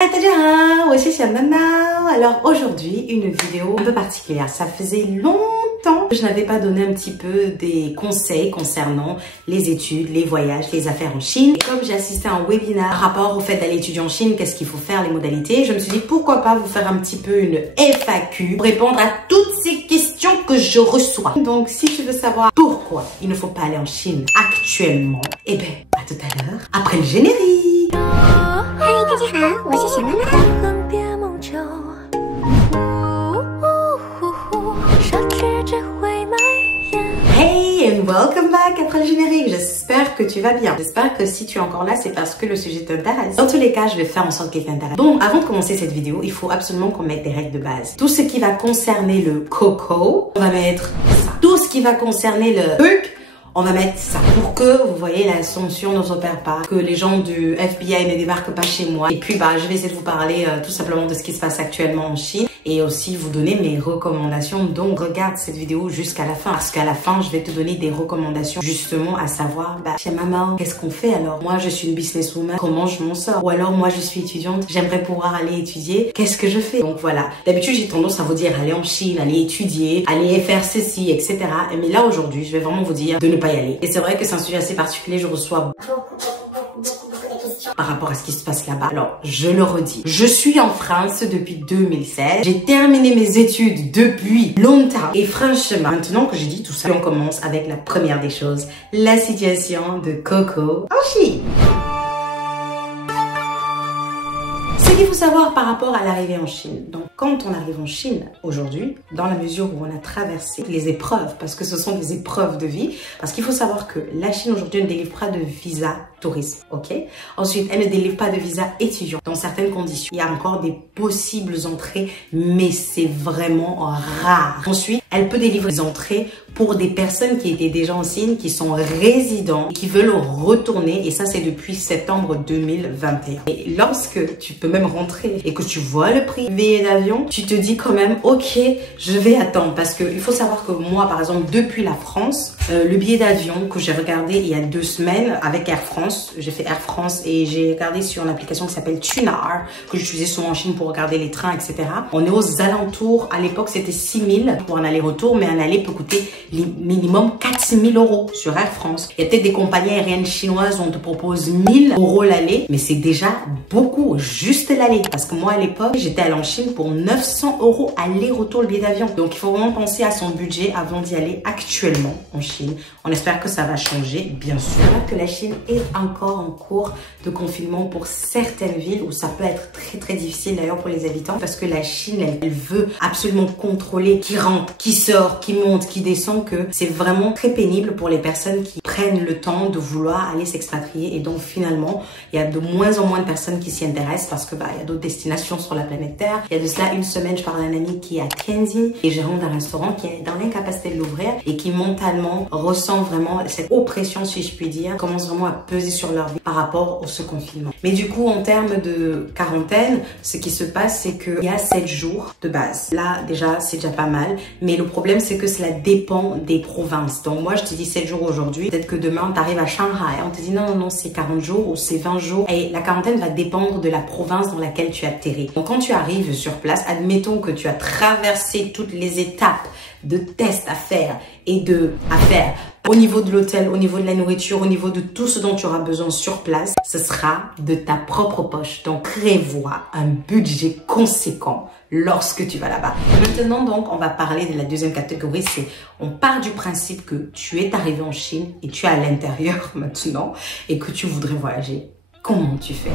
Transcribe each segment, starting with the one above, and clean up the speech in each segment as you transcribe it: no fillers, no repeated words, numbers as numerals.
Alors aujourd'hui, une vidéo un peu particulière. Ça faisait longtemps que je n'avais pas donné un petit peu des conseils concernant les études, les voyages, les affaires en Chine. Et comme j'ai assisté à un webinaire par rapport au fait d'aller étudier en Chine, qu'est-ce qu'il faut faire, les modalités, je me suis dit pourquoi pas vous faire un petit peu une FAQ pour répondre à toutes ces questions que je reçois. Donc si tu veux savoir pourquoi il ne faut pas aller en Chine actuellement, eh ben à tout à l'heure, après le générique. Hey and welcome back après le générique. J'espère que tu vas bien. J'espère que si tu es encore là, c'est parce que le sujet t'intéresse. Dans tous les cas, je vais faire en sorte qu'il t'intéresse. Donc, avant de commencer cette vidéo, il faut absolument qu'on mette des règles de base. Tout ce qui va concerner le coco, on va mettre ça. Tout ce qui va concerner le truc, on va mettre ça pour que vous voyez la censure ne s'opère pas, que les gens du FBI ne débarquent pas chez moi. Et puis je vais essayer de vous parler tout simplement de ce qui se passe actuellement en Chine et aussi vous donner mes recommandations. Donc regarde cette vidéo jusqu'à la fin parce qu'à la fin je vais te donner des recommandations justement à savoir chez maman, qu'est-ce qu'on fait alors? Moi je suis une businesswoman, comment je m'en sors? Ou alors moi je suis étudiante, j'aimerais pouvoir aller étudier, qu'est-ce que je fais? Donc voilà, d'habitude j'ai tendance à vous dire aller en Chine, aller étudier, aller faire ceci, etc. Mais là aujourd'hui je vais vraiment vous dire de ne pas y aller. Et c'est vrai que c'est un sujet assez particulier, je reçois beaucoup de questions par rapport à ce qui se passe là-bas. Alors, je le redis, je suis en France depuis 2016, j'ai terminé mes études depuis longtemps et franchement, maintenant que j'ai dit tout ça, on commence avec la première des choses, la situation de Coco en Chine. Ce qu'il faut savoir par rapport à l'arrivée en Chine. Donc, quand on arrive en Chine aujourd'hui, dans la mesure où on a traversé les épreuves, parce que ce sont des épreuves de vie, parce qu'il faut savoir que la Chine aujourd'hui ne délivre pas de visa tourisme, ok? Ensuite, elle ne délivre pas de visa étudiant dans certaines conditions. Il y a encore des possibles entrées, mais c'est vraiment rare. Ensuite, elle peut délivrer des entrées pour des personnes qui étaient déjà en Chine, qui sont résidents, qui veulent retourner, et ça c'est depuis septembre 2021. Et lorsque tu peux même rentrer et que tu vois le prix du billet d'avion, tu te dis quand même, ok, je vais attendre, parce que il faut savoir que moi, par exemple, depuis la France, le billet d'avion que j'ai regardé il y a 2 semaines avec Air France, j'ai fait Air France et j'ai regardé sur une application qui s'appelle Tunar, que j'utilisais souvent en Chine pour regarder les trains, etc. On est aux alentours, à l'époque c'était 6 000 pour un aller-retour, mais un aller peut coûter minimum 4 000 € sur Air France. Il y a peut-être des compagnies aériennes chinoises où on te propose 1 000 € l'aller, mais c'est déjà beaucoup, juste l'aller. Parce que moi à l'époque, j'étais allée en Chine pour 900 € aller-retour le billet d'avion. Donc il faut vraiment penser à son budget avant d'y aller actuellement en Chine. On espère que ça va changer, bien sûr. Alors que la Chine est encore en cours de confinement pour certaines villes où ça peut être très difficile d'ailleurs pour les habitants, parce que la Chine, elle veut absolument contrôler qui rentre, qui sort, qui monte, qui descend, que c'est vraiment très pénible pour les personnes qui prennent le temps de vouloir aller s'expatrier. Et donc finalement, il y a de moins en moins de personnes qui s'y intéressent parce que il y a d'autres destinations sur la planète Terre. Il y a de cela une semaine, je parle d'un ami qui est à Tianjin et gérant d'un restaurant qui est dans l'incapacité de l'ouvrir et qui mentalement ressent vraiment cette oppression, si je puis dire, commence vraiment à peser sur leur vie par rapport au ce confinement. Mais du coup, en termes de quarantaine, ce qui se passe, c'est qu'il y a 7 jours de base. Là, déjà, c'est déjà pas mal. Mais le problème, c'est que cela dépend des provinces. Donc moi, je te dis 7 jours aujourd'hui. Peut-être que demain, tu arrives à Shanghai. On te dit non, c'est 40 jours ou c'est 20 jours. Et la quarantaine va dépendre de la province dans laquelle tu atterris. Donc quand tu arrives sur place, admettons que tu as traversé toutes les étapes de tests à faire et au niveau de l'hôtel, au niveau de la nourriture, au niveau de tout ce dont tu auras besoin sur place, ce sera de ta propre poche. Donc prévois un budget conséquent lorsque tu vas là-bas. Maintenant donc, on va parler de la deuxième catégorie, c'est on part du principe que tu es arrivé en Chine et tu es à l'intérieur maintenant et que tu voudrais voyager. Comment tu fais?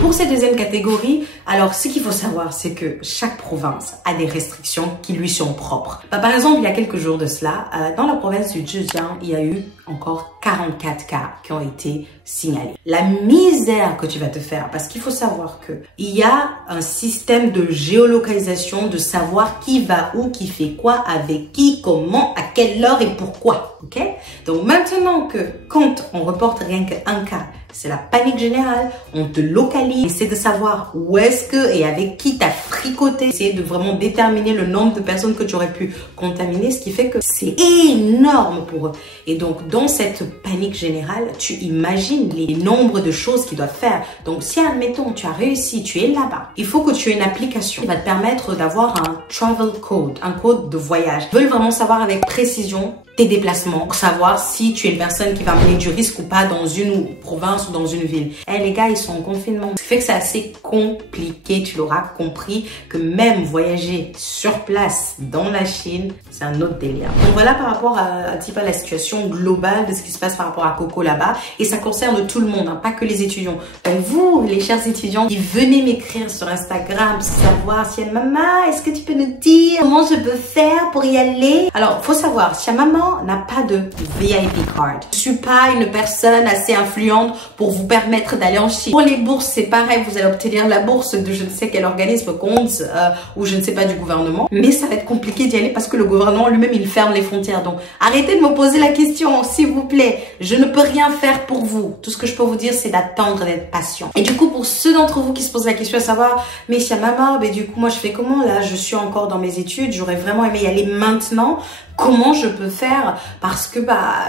Pour cette deuxième catégorie, alors ce qu'il faut savoir, c'est que chaque province a des restrictions qui lui sont propres. Par exemple, il y a quelques jours de cela, dans la province du Zhejiang, il y a eu encore 44 cas qui ont été signalés. La misère que tu vas te faire, parce qu'il faut savoir que il y a un système de géolocalisation, de savoir qui va où, qui fait quoi, avec qui, comment, à quelle heure et pourquoi. Ok? Donc maintenant que quand on reporte rien qu'un cas c'est la panique générale. On te localise, essaie de savoir où est-ce que et avec qui t'as fricoté. Essayer de vraiment déterminer le nombre de personnes que tu aurais pu contaminer, ce qui fait que c'est énorme pour eux. Et donc, dans cette panique générale, tu imagines les nombres de choses qu'ils doivent faire. Donc, si admettons, tu as réussi, tu es là-bas, il faut que tu aies une application qui va te permettre d'avoir un travel code, un code de voyage. Ils veulent vraiment savoir avec précision tes déplacements pour savoir si tu es une personne qui va mener du risque ou pas dans une province ou dans une ville. Eh les gars, ils sont en confinement. Ce qui fait que c'est assez compliqué, tu l'auras compris, que même voyager sur place dans la Chine, c'est un autre délire. Donc voilà par rapport à un petit peu à la situation globale de ce qui se passe par rapport à Coco là-bas. Et ça concerne tout le monde, hein, pas que les étudiants. Donc vous, les chers étudiants, qui venez m'écrire sur Instagram pour savoir si maman, est-ce que tu peux nous dire comment je peux faire pour y aller? Alors, faut savoir, si maman n'a pas de VIP card. Je suis pas une personne assez influente pour vous permettre d'aller en Chine. Pour les bourses, c'est pareil. Vous allez obtenir la bourse de je ne sais quel organisme, compte ou je ne sais pas du gouvernement. Mais ça va être compliqué d'y aller parce que le gouvernement lui-même, il ferme les frontières. Donc, arrêtez de me poser la question, s'il vous plaît. Je ne peux rien faire pour vous. Tout ce que je peux vous dire, c'est d'attendre, d'être patient. Et du coup, pour ceux d'entre vous qui se posent la question à savoir, mais si maman, mais du coup, moi, je fais comment là? Je suis encore dans mes études. J'aurais vraiment aimé y aller maintenant. Comment je peux faire? Parce que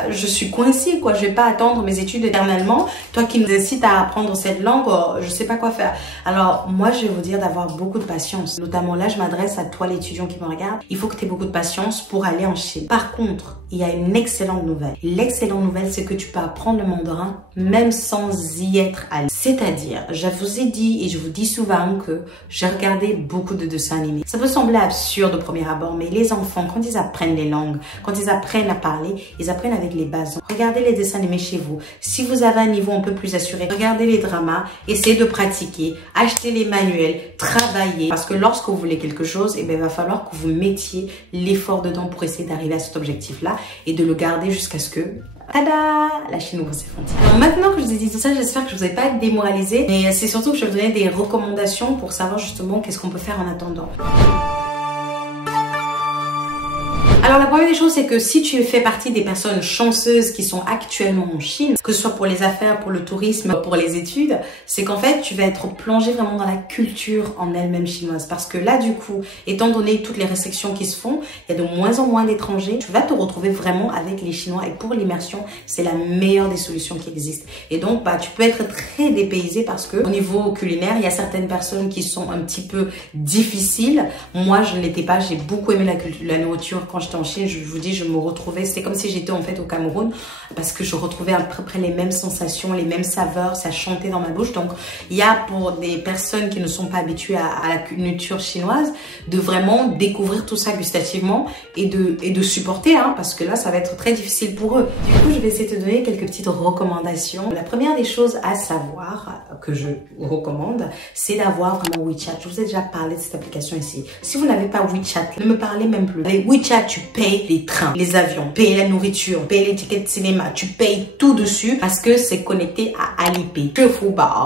je suis coincée quoi. Je vais pas attendre mes études éternellement. Toi qui nous incite à apprendre cette langue, je sais pas quoi faire. Alors moi je vais vous dire d'avoir beaucoup de patience. Notamment là je m'adresse à toi l'étudiant qui me regarde. Il faut que tu aies beaucoup de patience pour aller en Chine. Par contre, il y a une excellente nouvelle. L'excellente nouvelle c'est que tu peux apprendre le mandarin même sans y être allé. C'est-à-dire, je vous ai dit et je vous dis souvent que j'ai regardé beaucoup de dessins animés. Ça peut sembler absurde au premier abord, mais les enfants quand ils apprennent les langues, quand ils apprennent à parler, ils apprennent avec les bases. Regardez les dessins animés chez vous. Si vous avez un niveau un peu plus assuré, regardez les dramas, essayez de pratiquer, achetez les manuels, travaillez. Parce que lorsque vous voulez quelque chose, il va falloir que vous mettiez l'effort dedans pour essayer d'arriver à cet objectif-là et de le garder jusqu'à ce que tada, la Chine ouvre ses frontières. Alors maintenant que je vous ai dit tout ça, j'espère que je vous ai pas démoralisé, mais c'est surtout que je vais vous donner des recommandations pour savoir justement qu'est-ce qu'on peut faire en attendant. Alors la première des choses, c'est que si tu fais partie des personnes chanceuses qui sont actuellement en Chine, que ce soit pour les affaires, pour le tourisme, pour les études, c'est qu'en fait, tu vas être plongé vraiment dans la culture en elle-même chinoise. Parce que là, du coup, étant donné toutes les restrictions qui se font, il y a de moins en moins d'étrangers. Tu vas te retrouver vraiment avec les Chinois. Et pour l'immersion, c'est la meilleure des solutions qui existent. Et donc, tu peux être très dépaysé parce que au niveau culinaire, il y a certaines personnes qui sont un petit peu difficiles. Moi, je ne l'étais pas. J'ai beaucoup aimé la nourriture quand j'étais en Chine. Je vous dis, je me retrouvais, c'était comme si j'étais en fait au Cameroun parce que je retrouvais à peu près les mêmes sensations, les mêmes saveurs, ça chantait dans ma bouche. Donc, il y a pour des personnes qui ne sont pas habituées à la nourriture chinoise de vraiment découvrir tout ça gustativement et de supporter, hein, parce que là, ça va être très difficile pour eux. Du coup, je vais essayer de te donner quelques petites recommandations. La première des choses à savoir que je vous recommande, c'est d'avoir vraiment WeChat. Je vous ai déjà parlé de cette application ici. Si vous n'avez pas WeChat, ne me parlez même plus. Avec WeChat, tu payes les trains, les avions, payes la nourriture, payes les tickets de cinéma, tu payes tout dessus parce que c'est connecté à Alipay.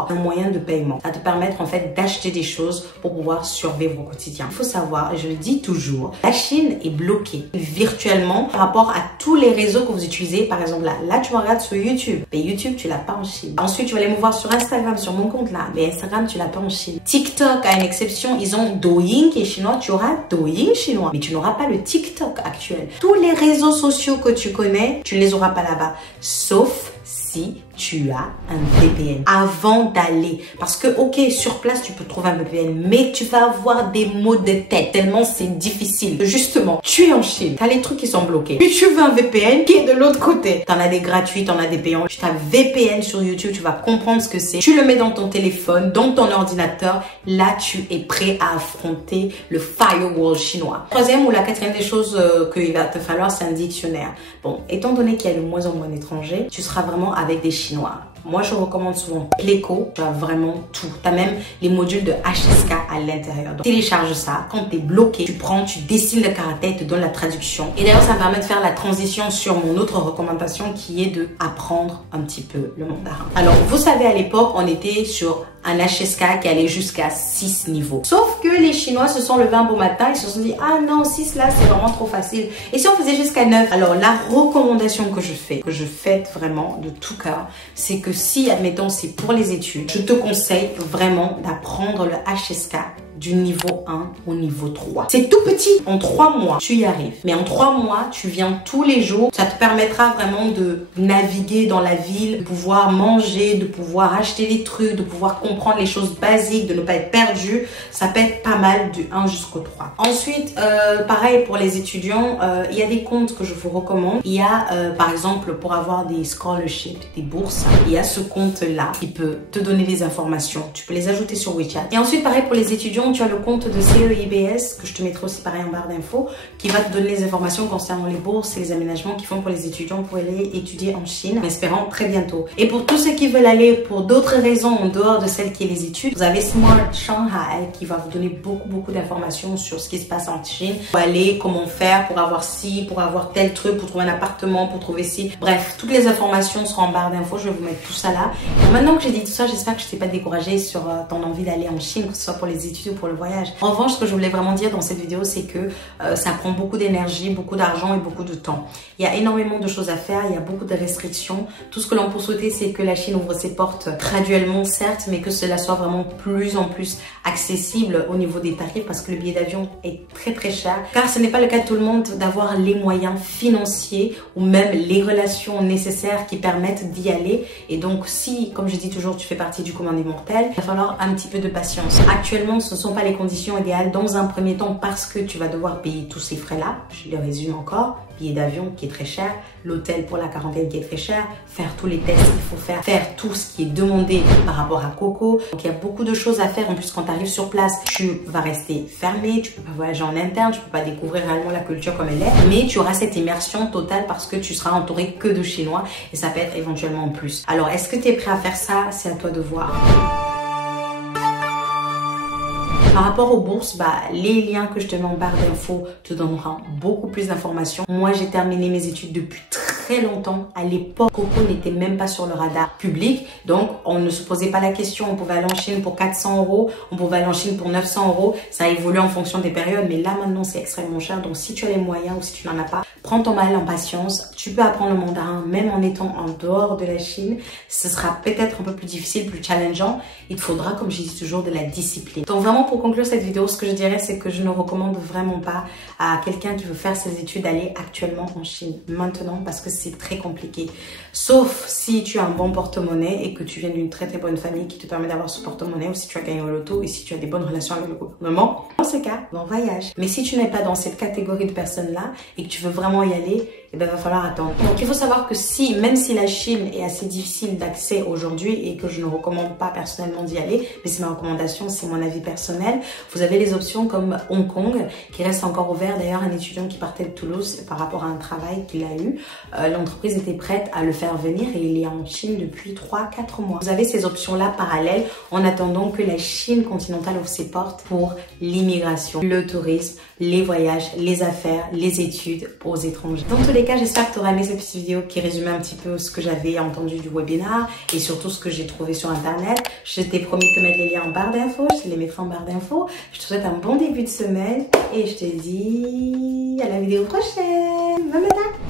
Un moyen de paiement. Ça va te permettre en fait d'acheter des choses pour pouvoir survivre au quotidien. Il faut savoir, et je le dis toujours, la Chine est bloquée virtuellement par rapport à tous les réseaux que vous utilisez. Par exemple, là tu me regardes sur YouTube. Mais YouTube, tu l'as pas en Chine. Ensuite, tu vas aller me voir sur Instagram, sur mon compte là. Mais Instagram, tu l'as pas en Chine. TikTok, à une exception, ils ont Douyin qui est chinois. Tu auras Douyin chinois. Mais tu n'auras pas le TikTok actuel. Tous les réseaux sociaux que tu connais, tu ne les auras pas là-bas. Sauf si tu as un VPN avant d'aller. Parce que, ok, sur place, tu peux trouver un VPN, mais tu vas avoir des maux de tête tellement c'est difficile. Justement, tu es en Chine, tu as les trucs qui sont bloqués. Puis tu veux un VPN qui est de l'autre côté. Tu en as des gratuits, tu en as des payants. Tu tapes VPN sur YouTube, tu vas comprendre ce que c'est. Tu le mets dans ton téléphone, dans ton ordinateur. Là, tu es prêt à affronter le firewall chinois. Troisième ou la quatrième des choses qu'il va te falloir, c'est un dictionnaire. Bon, étant donné qu'il y a de moins en moins d'étrangers, tu seras vraiment avec des Chinois. Moi, je recommande souvent Pleco. Tu as vraiment tout. Tu as même les modules de HSK à l'intérieur. Donc, télécharge ça. Quand tu es bloqué, tu prends, tu dessines le caractère, tu donnes la traduction. Et d'ailleurs, ça me permet de faire la transition sur mon autre recommandation qui est de apprendre un petit peu le mandarin. Alors, vous savez, à l'époque, on était sur un HSK qui allait jusqu'à 6 niveaux. Sauf que les Chinois se sont levés un beau matin, ils se sont dit, ah non, 6 là, c'est vraiment trop facile. Et si on faisait jusqu'à 9? Alors, la recommandation que je fais vraiment de tout cœur, c'est que si, admettons, c'est pour les études, je te conseille vraiment d'apprendre le HSK du niveau 1 au niveau 3. C'est tout petit. En 3 mois, tu y arrives. Mais en 3 mois, tu viens tous les jours. Ça te permettra vraiment de naviguer dans la ville, de pouvoir manger, de pouvoir acheter des trucs, de pouvoir comprendre les choses basiques, de ne pas être perdu. Ça peut être pas mal du 1 jusqu'au 3. Ensuite, pareil pour les étudiants, il y a des comptes que je vous recommande. Il y a, par exemple, pour avoir des scholarships, des bourses, il y a ce compte-là qui peut te donner des informations. Tu peux les ajouter sur WeChat. Et ensuite, pareil pour les étudiants, tu as le compte de CEIBS, que je te mettrai aussi pareil en barre d'infos, qui va te donner les informations concernant les bourses et les aménagements qu'ils font pour les étudiants pour aller étudier en Chine, en espérant très bientôt. Et pour tous ceux qui veulent aller pour d'autres raisons en dehors de celles qui est les études, vous avez Smart Shanghai qui va vous donner beaucoup d'informations sur ce qui se passe en Chine. Pour aller, comment faire pour avoir ci, pour avoir tel truc, pour trouver un appartement, pour trouver ci. Bref, toutes les informations seront en barre d'infos. Je vais vous mettre tout ça là. Et maintenant que j'ai dit tout ça, j'espère que je t'ai pas découragé sur ton envie d'aller en Chine, que ce soit pour les études ou pour le voyage. En revanche, ce que je voulais vraiment dire dans cette vidéo, c'est que ça prend beaucoup d'énergie, beaucoup d'argent et beaucoup de temps. Il y a énormément de choses à faire, il y a beaucoup de restrictions. Tout ce que l'on peut souhaiter, c'est que la Chine ouvre ses portes graduellement, certes, mais que cela soit vraiment plus en plus accessible au niveau des tarifs, parce que le billet d'avion est très cher. Car ce n'est pas le cas de tout le monde d'avoir les moyens financiers ou même les relations nécessaires qui permettent d'y aller. Et donc, si, comme je dis toujours, tu fais partie du commun des mortels, il va falloir un petit peu de patience. Actuellement, ce ne sont pas les conditions idéales dans un premier temps parce que tu vas devoir payer tous ces frais-là. Je le résume encore. Billet d'avion qui est très cher, l'hôtel pour la quarantaine qui est très cher, faire tous les tests qu'il faut faire tout ce qui est demandé par rapport à Coco. Donc il y a beaucoup de choses à faire. En plus, quand tu arrives sur place, tu vas rester fermé, tu peux pas voyager en interne, tu peux pas découvrir réellement la culture comme elle est, mais tu auras cette immersion totale parce que tu seras entouré que de Chinois et ça peut être éventuellement en plus. Alors, est-ce que tu es prêt à faire ça? C'est à toi de voir. Par rapport aux bourses, les liens que je te mets en barre d'infos te donneront beaucoup plus d'informations. Moi, j'ai terminé mes études depuis très longtemps. À l'époque, Coco n'était même pas sur le radar public. Donc, on ne se posait pas la question. On pouvait aller en Chine pour 400 €. On pouvait aller en Chine pour 900 €. Ça a évolué en fonction des périodes. Mais là, maintenant, c'est extrêmement cher. Donc, si tu as les moyens ou si tu n'en as pas, prends ton mal en patience. Tu peux apprendre le mandarin même en étant en dehors de la Chine. Ce sera peut-être un peu plus difficile, plus challengeant. Il te faudra, comme je dis toujours, de la discipline. Donc, vraiment, pour conclure cette vidéo, ce que je dirais, c'est que je ne recommande vraiment pas à quelqu'un qui veut faire ses études d'aller actuellement en Chine, maintenant, parce que c'est très compliqué. Sauf si tu as un bon porte-monnaie et que tu viens d'une très bonne famille qui te permet d'avoir ce porte-monnaie, ou si tu as gagné au loto et si tu as des bonnes relations avec le gouvernement. Dans ce cas, on voyage. Mais si tu n'es pas dans cette catégorie de personnes-là et que tu veux vraiment y aller, il va falloir attendre. Donc, il faut savoir que même si la Chine est assez difficile d'accès aujourd'hui et que je ne recommande pas personnellement d'y aller, mais c'est ma recommandation, c'est mon avis personnel, vous avez les options comme Hong Kong, qui reste encore ouvert. D'ailleurs, un étudiant qui partait de Toulouse par rapport à un travail qu'il a eu, l'entreprise était prête à le faire venir et il est en Chine depuis 3-4 mois. Vous avez ces options-là parallèles en attendant que la Chine continentale ouvre ses portes pour l'immigration, le tourisme, les voyages, les affaires, les études aux étrangers. Dans tous les cas, j'espère que tu auras aimé cette petite vidéo qui résumait un petit peu ce que j'avais entendu du webinaire et surtout ce que j'ai trouvé sur internet. Je t'ai promis de te mettre les liens en barre d'infos, je te les mettrai en barre d'infos. Je te souhaite un bon début de semaine et je te dis à la vidéo prochaine. Bye bye.